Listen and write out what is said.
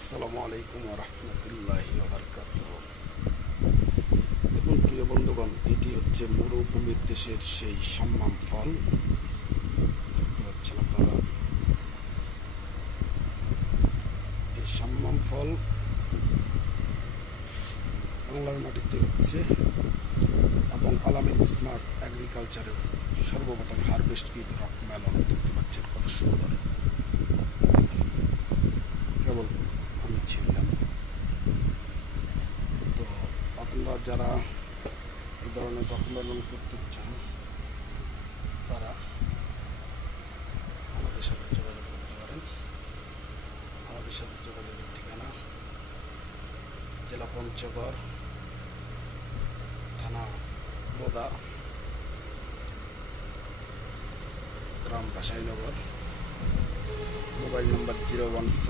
আসসালামু আলাইকুম রহমতুল্লাহি বারাকাতুহু। দেখুন প্রিয় বন্ধুগণ, এটি হচ্ছে মরুভূমির দেশের সেই সাম্মাম ফল। দেখতে পাচ্ছেন আপনারা, এই সাম্মাম ফল বাংলার মাটিতে হচ্ছে এবং আলামিন স্মার্ট এগ্রিকালচারের সর্বপ্রথম হারভেস্টকৃত রক মেলন। দেখতে পাচ্ছেন কত সুন্দর, কেবল আমি ছিলাম। তো আপনারা যারা এই ধরনের রক মেলন করতে চান তারা আমাদের সাথে যোগাযোগ করতে পারেন। আমাদের সাথে যোগাযোগের ঠিকানা জেলা পঞ্চগড়, থানা বোদা, গ্রাম বাসাইনগর, মোবাইল নম্বর 017